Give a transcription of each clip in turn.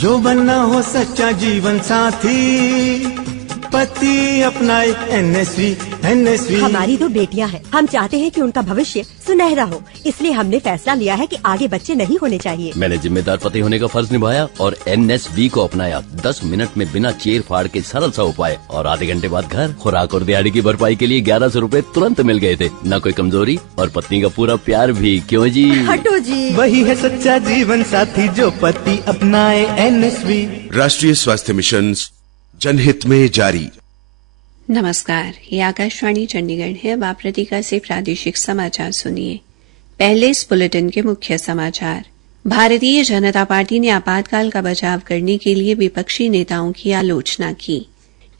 जो बनना हो सच्चा जीवन साथी, पति अपनाए एनएसवी। हमारी 2 बेटियां हैं, हम चाहते हैं कि उनका भविष्य सुनहरा हो, इसलिए हमने फैसला लिया है कि आगे बच्चे नहीं होने चाहिए। मैंने जिम्मेदार पति होने का फर्ज निभाया और एनएसवी को अपनाया। 10 मिनट में बिना चीर फाड़ के सरल सा उपाय, और आधे घंटे बाद घर। खुराक और दिहाड़ी की भरपाई के लिए 1100 रूपए तुरंत मिल गए थे। न कोई कमजोरी और पत्नी का पूरा प्यार भी। क्यों जी? हटो जी। वही है सच्चा जीवन साथी जो पति अपनाए एनएसवी। राष्ट्रीय स्वास्थ्य मिशन, जनहित में जारी। नमस्कार, ये आकाशवाणी चंडीगढ़ है। अब आप प्रतीका से प्रादेशिक समाचार सुनिए। पहले इस बुलेटिन के मुख्य समाचार। भारतीय जनता पार्टी ने आपातकाल का बचाव करने के लिए विपक्षी नेताओं की आलोचना की।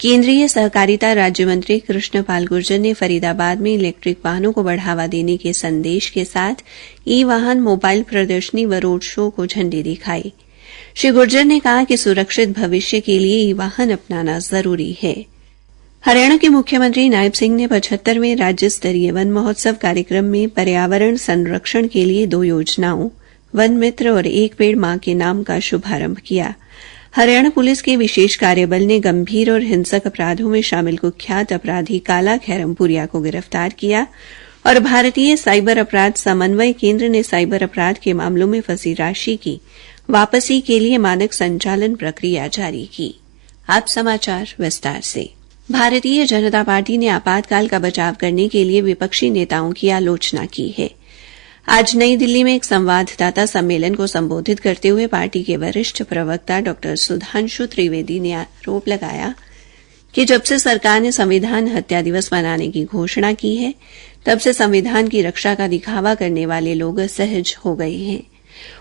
केंद्रीय सहकारिता राज्य मंत्री कृष्ण पाल गुर्जर ने फरीदाबाद में इलेक्ट्रिक वाहनों को बढ़ावा देने के संदेश के साथ ई वाहन मोबाइल प्रदर्शनी व रोड शो को झंडी दिखाई। श्री गुर्जर ने कहा कि सुरक्षित भविष्य के लिए ई वाहन अपनाना जरूरी है। हरियाणा के मुख्यमंत्री नायब सिंह ने 75वें राज्य स्तरीय वन महोत्सव कार्यक्रम में पर्यावरण संरक्षण के लिए 2 योजनाओं वन मित्र और एक पेड़ मां के नाम का शुभारंभ किया। हरियाणा पुलिस के विशेष कार्यबल ने गंभीर और हिंसक अपराधों में शामिल कुख्यात अपराधी काला खैरमपुरिया को गिरफ्तार किया और भारतीय साइबर अपराध समन्वय केंद्र ने साइबर अपराध के मामलों में फंसी राशि की वापसी के लिए मानक संचालन प्रक्रिया जारी की। अब समाचार विस्तार से। भारतीय जनता पार्टी ने आपातकाल का बचाव करने के लिए विपक्षी नेताओं की आलोचना की है। आज नई दिल्ली में एक संवाददाता सम्मेलन को संबोधित करते हुए पार्टी के वरिष्ठ प्रवक्ता डॉ सुधांशु त्रिवेदी ने आरोप लगाया कि जब से सरकार ने संविधान हत्या दिवस मनाने की घोषणा की है, तब से संविधान की रक्षा का दिखावा करने वाले लोग असहज हो गए हैं।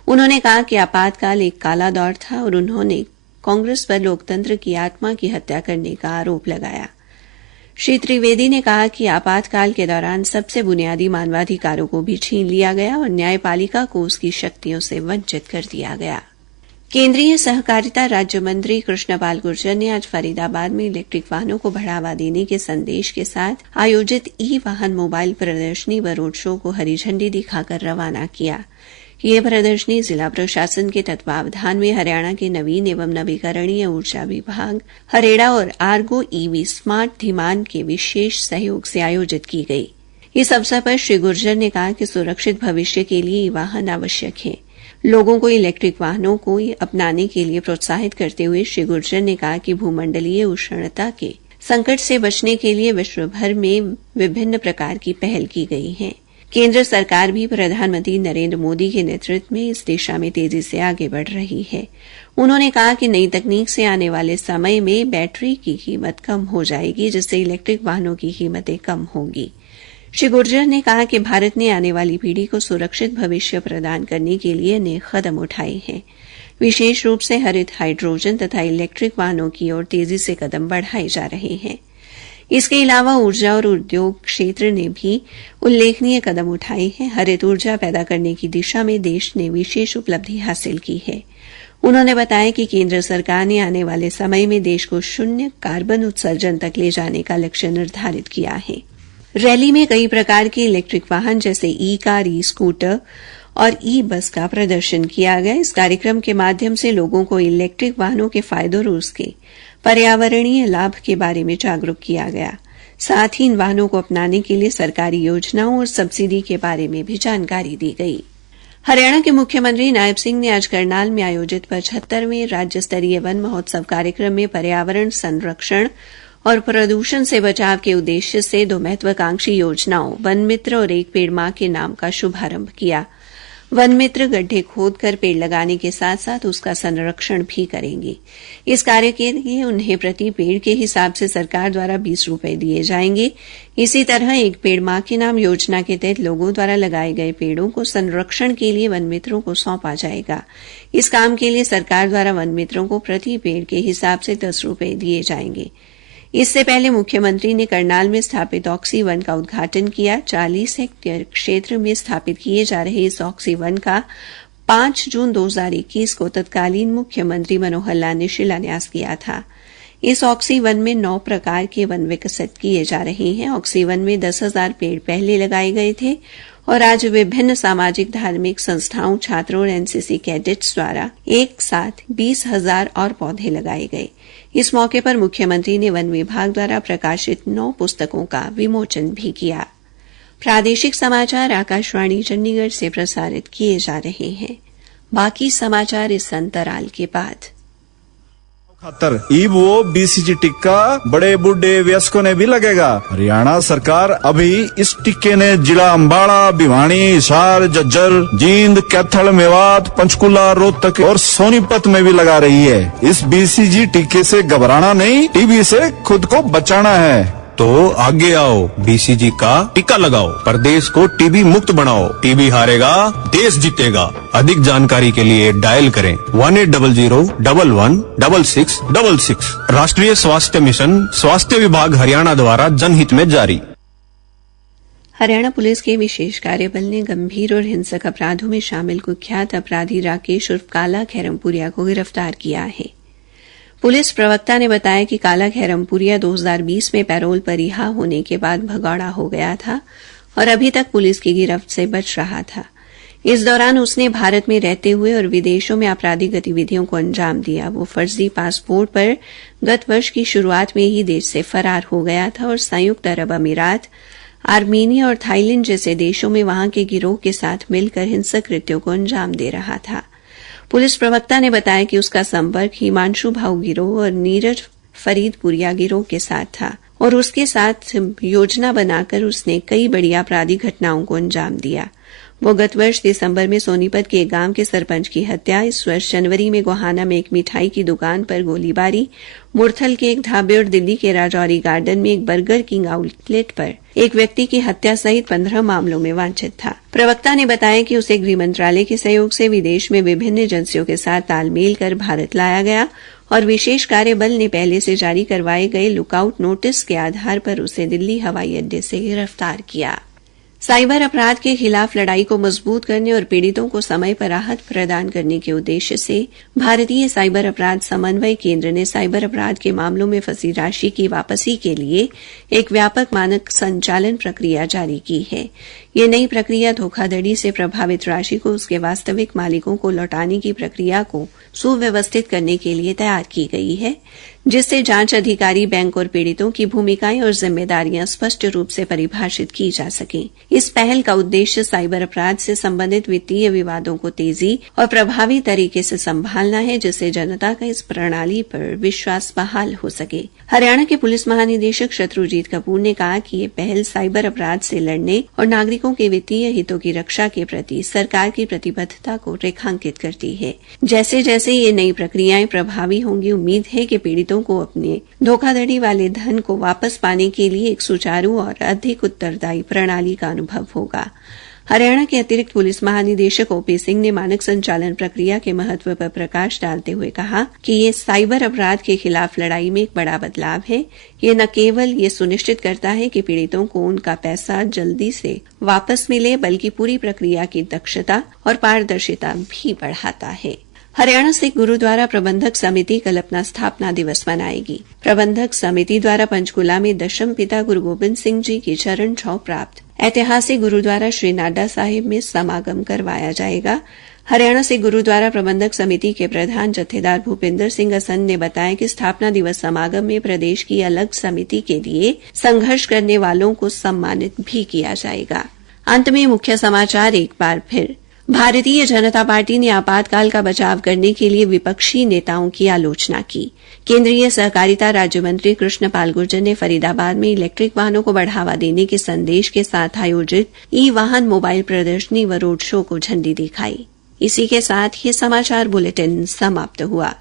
उन्होंने कहा कि आपातकाल एक काला दौर था और उन्होंने कांग्रेस पर लोकतंत्र की आत्मा की हत्या करने का आरोप लगाया। श्री त्रिवेदी ने कहा कि आपातकाल के दौरान सबसे बुनियादी मानवाधिकारों को भी छीन लिया गया और न्यायपालिका को उसकी शक्तियों से वंचित कर दिया गया। केंद्रीय सहकारिता राज्य मंत्री कृष्णपाल गुर्जर ने आज फरीदाबाद में इलेक्ट्रिक वाहनों को बढ़ावा देने के संदेश के साथ आयोजित ई वाहन मोबाइल प्रदर्शनी व रोड शो को हरी झंडी दिखाकर रवाना किया। यह प्रदर्शनी जिला प्रशासन के तत्वावधान में हरियाणा के नवीन एवं नवीकरणीय ऊर्जा विभाग, हरेड़ा और आर्गो ईवी स्मार्ट धीमान के विशेष सहयोग से आयोजित की गई। इस अवसर पर श्री गुर्जर ने कहा कि सुरक्षित भविष्य के लिए ई वाहन आवश्यक है। लोगों को इलेक्ट्रिक वाहनों को अपनाने के लिए प्रोत्साहित करते हुए श्री गुर्जर ने कहा कि भूमंडलीय उष्णता के संकट से बचने के लिए विश्व भर में विभिन्न प्रकार की पहल की गई है। केंद्र सरकार भी प्रधानमंत्री नरेंद्र मोदी के नेतृत्व में इस दिशा में तेजी से आगे बढ़ रही है। उन्होंने कहा कि नई तकनीक से आने वाले समय में बैटरी की कीमत कम हो जाएगी, जिससे इलेक्ट्रिक वाहनों की कीमतें कम होंगी। श्री गुर्जर ने कहा कि भारत ने आने वाली पीढ़ी को सुरक्षित भविष्य प्रदान करने के लिए अनेक कदम उठाए हैं। विशेष रूप से हरित हाइड्रोजन तथा इलेक्ट्रिक वाहनों की ओर तेजी से कदम बढ़ाए जा रहे हैं। इसके अलावा ऊर्जा और उद्योग क्षेत्र ने भी उल्लेखनीय कदम उठाए हैं। हरित ऊर्जा पैदा करने की दिशा में देश ने विशेष उपलब्धि हासिल की है। उन्होंने बताया कि केंद्र सरकार ने आने वाले समय में देश को शून्य कार्बन उत्सर्जन तक ले जाने का लक्ष्य निर्धारित किया है। रैली में कई प्रकार के इलेक्ट्रिक वाहन जैसे ई कार, ई स्कूटर और ई बस का प्रदर्शन किया गया। इस कार्यक्रम के माध्यम से लोगों को इलेक्ट्रिक वाहनों के फायदों और उसके पर्यावरणीय लाभ के बारे में जागरूक किया गया। साथ ही इन वाहनों को अपनाने के लिए सरकारी योजनाओं और सब्सिडी के बारे में भी जानकारी दी गई। हरियाणा के मुख्यमंत्री नायब सिंह ने आज करनाल में आयोजित 75वें राज्य स्तरीय वन महोत्सव कार्यक्रम में पर्यावरण संरक्षण और प्रदूषण से बचाव के उद्देश्य से 2 महत्वाकांक्षी योजनाओं वन मित्र और एक पेड़ मां के नाम का शुभारंभ किया। वन मित्र गड्ढे खोदकर पेड़ लगाने के साथ साथ उसका संरक्षण भी करेंगे। इस कार्य के लिए उन्हें प्रति पेड़ के हिसाब से सरकार द्वारा 20 रुपए दिए जाएंगे। इसी तरह एक पेड़ मां के नाम योजना के तहत लोगों द्वारा लगाए गए पेड़ों को संरक्षण के लिए वन मित्रों को सौंपा जाएगा। इस काम के लिए सरकार द्वारा वन मित्रों को प्रति पेड़ के हिसाब से 10 रुपए दिए जाएंगे। इससे पहले मुख्यमंत्री ने करनाल में स्थापित ऑक्सी वन का उद्घाटन किया। 40 हेक्टेयर क्षेत्र में स्थापित किए जा रहे इस ऑक्सी वन का 5 जून 2021 को तत्कालीन मुख्यमंत्री मनोहर लाल ने शिलान्यास किया था। इस ऑक्सी वन में 9 प्रकार के वन विकसित किए जा रहे हैं। ऑक्सी वन में 10,000 पेड़ पहले लगाए गए थे और आज विभिन्न सामाजिक धार्मिक संस्थाओं, छात्रों और एनसीसी कैडेट्स द्वारा एक साथ 20,000 और पौधे लगाए गए। इस मौके पर मुख्यमंत्री ने वन विभाग द्वारा प्रकाशित 9 पुस्तकों का विमोचन भी किया। प्रादेशिक समाचार आकाशवाणी चंडीगढ़ से प्रसारित किए जा रहे हैं। बाकी समाचार इस अंतराल के बाद। खातर ईब वो बीसीजी टिक्का बड़े बूढ़े वयस्कों ने भी लगेगा। हरियाणा सरकार अभी इस टिक्के ने जिला अम्बाड़ा, भिवानी, हिसार, झज्जर, जींद, कैथल, मेवात, पंचकुला, रोहतक और सोनीपत में भी लगा रही है। इस बीसीजी टिक्के से घबराना नहीं, टीबी से खुद को बचाना है। तो आगे आओ, बीसीजी का टीका लगाओ, प्रदेश को टीबी मुक्त बनाओ। टीबी हारेगा, देश जीतेगा। अधिक जानकारी के लिए डायल करें 1800-11-6666। राष्ट्रीय स्वास्थ्य मिशन, स्वास्थ्य विभाग हरियाणा द्वारा जनहित में जारी। हरियाणा पुलिस के विशेष कार्यबल ने गंभीर और हिंसक अपराधों में शामिल कुख्यात अपराधी राकेश उर्फ काला खैरमपुरिया को गिरफ्तार किया है। पुलिस प्रवक्ता ने बताया कि काला खैरमपुरिया 2020 में पैरोल पर रिहा होने के बाद भगौड़ा हो गया था और अभी तक पुलिस की गिरफ्त से बच रहा था। इस दौरान उसने भारत में रहते हुए और विदेशों में आपराधिक गतिविधियों को अंजाम दिया। वो फर्जी पासपोर्ट पर गत वर्ष की शुरुआत में ही देश से फरार हो गया था और संयुक्त अरब अमीरात, आर्मीनिया और थाईलैंड जैसे देशों में वहां के गिरोह के साथ मिलकर हिंसक कृत्यों को अंजाम दे रहा था। पुलिस प्रवक्ता ने बताया कि उसका संपर्क हिमांशु भाऊ गिरोह और नीरज फरीदपुरिया गिरोह के साथ था और उसके साथ योजना बनाकर उसने कई बड़ी आपराधिक घटनाओं को अंजाम दिया। वो गत वर्ष दिसंबर में सोनीपत के एक गांव के सरपंच की हत्या, इस वर्ष जनवरी में गोहाना में एक मिठाई की दुकान पर गोलीबारी, मुरथल के एक ढाबे और दिल्ली के राजौरी गार्डन में एक बर्गर किंग आउटलेट पर एक व्यक्ति की हत्या सहित 15 मामलों में वांछित था। प्रवक्ता ने बताया कि उसे गृह मंत्रालय के सहयोग से विदेश में विभिन्न एजेंसियों के साथ तालमेल कर भारत लाया गया और विशेष कार्य बल ने पहले से जारी करवाए गए लुकआउट नोटिस के आधार पर उसे दिल्ली हवाई अड्डे से गिरफ्तार किया। साइबर अपराध के खिलाफ लड़ाई को मजबूत करने और पीड़ितों को समय पर राहत प्रदान करने के उद्देश्य से भारतीय साइबर अपराध समन्वय केंद्र ने साइबर अपराध के मामलों में फंसी राशि की वापसी के लिए एक व्यापक मानक संचालन प्रक्रिया जारी की है। यह नई प्रक्रिया धोखाधड़ी से प्रभावित राशि को उसके वास्तविक मालिकों को लौटाने की प्रक्रिया को सुव्यवस्थित करने के लिए तैयार की गई है, जिससे जांच अधिकारी, बैंक और पीड़ितों की भूमिकाएं और जिम्मेदारियां स्पष्ट रूप से परिभाषित की जा सकें। इस पहल का उद्देश्य साइबर अपराध से संबंधित वित्तीय विवादों को तेजी और प्रभावी तरीके से संभालना है, जिससे जनता का इस प्रणाली पर विश्वास बहाल हो सके। हरियाणा के पुलिस महानिदेशक शत्रुजीत कपूर ने कहा कि यह पहल साइबर अपराध से लड़ने और नागरिकों के वित्तीय हितों की रक्षा के प्रति सरकार की प्रतिबद्धता को रेखांकित करती है। जैसे जैसे ये नई प्रक्रियाएं प्रभावी होंगी, उम्मीद है कि पीड़ितों को अपने धोखाधड़ी वाले धन को वापस पाने के लिए एक सुचारू और अधिक उत्तरदायी प्रणाली का अनुभव होगा। हरियाणा के अतिरिक्त पुलिस महानिदेशक ओपी सिंह ने मानक संचालन प्रक्रिया के महत्व पर प्रकाश डालते हुए कहा कि ये साइबर अपराध के खिलाफ लड़ाई में एक बड़ा बदलाव है। ये न केवल ये सुनिश्चित करता है कि पीड़ितों को उनका पैसा जल्दी से वापस मिले, बल्कि पूरी प्रक्रिया की दक्षता और पारदर्शिता भी बढ़ाता है। हरियाणा सिख गुरुद्वारा प्रबंधक समिति कल अपना स्थापना दिवस मनाएगी। प्रबंधक समिति द्वारा पंचकुला में दशम पिता गुरु गोबिंद सिंह जी की चरण छांव प्राप्त ऐतिहासिक गुरुद्वारा श्री नाडा साहिब में समागम करवाया जाएगा। हरियाणा सिख गुरुद्वारा प्रबंधक समिति के प्रधान जत्थेदार भूपिंदर सिंह असंध ने बताया कि स्थापना दिवस समागम में प्रदेश की अलग समिति के लिए संघर्ष करने वालों को सम्मानित भी किया जाएगा। अंत में मुख्य समाचार एक बार फिर। भारतीय जनता पार्टी ने आपातकाल का बचाव करने के लिए विपक्षी नेताओं की आलोचना की। केंद्रीय सहकारिता राज्य मंत्री कृष्ण पाल गुर्जर ने फरीदाबाद में इलेक्ट्रिक वाहनों को बढ़ावा देने के संदेश के साथ आयोजित ई वाहन मोबाइल प्रदर्शनी व रोड शो को झंडी दिखाई। इसी के साथ ये समाचार बुलेटिन समाप्त हुआ।